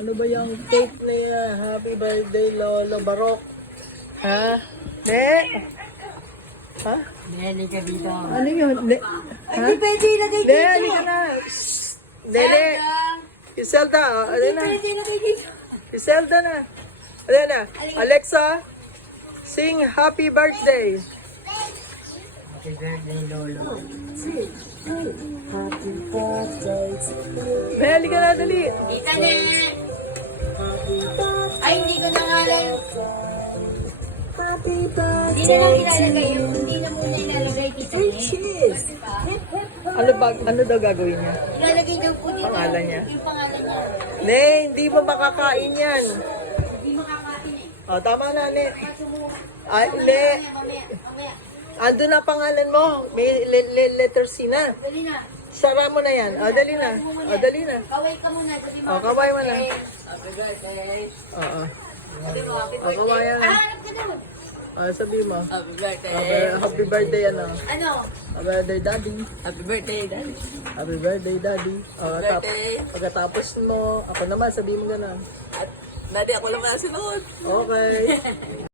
Ano ba yung cake na yan? Happy birthday, Lolo Barok. Ha? Ne? Ha? Dali ka dito. Ano yun? Ne? Ha? Hindi pwede ilagay Ne, halika na. Dede. Iselda, ano na? Pwede ilagay dito. Iselda na. Ano na? Alexa, sing happy birthday. Happy birthday, Lolo. Happy birthday. Ne, halika na, dali. Kita na. Ay, hindi ko na nga lang. Happy Hindi na lang ilalagay yun. Hindi na muna ilalagay kita na. cheese. Ano daw gagawin niya? Ilalagay daw po dito. Pangalan niya? Yung pangalan niya. Ne, hindi mo makakain yan. Hindi makakain eh. O, tama na, Ne. Sumuha. Ay, Le. Mamaya. Ando na pangalan mo. May letter C na. Dali na. Sara mo na yan. O, dali na. O, dali na. Kaway ka muna. Kasi O, kaway mo na. Happy birthday. Oo. Sabi mo, happy O, kawayan na. hanap ka daw. O, sabi mo. Happy birthday. Happy birthday, ano? Ano? Happy birthday, Daddy. Happy birthday, Daddy. Happy birthday, Daddy. O, birthday. pagkatapos mo, ako naman, sabi mo gano'n. Daddy, ako lang na sunod. Okay.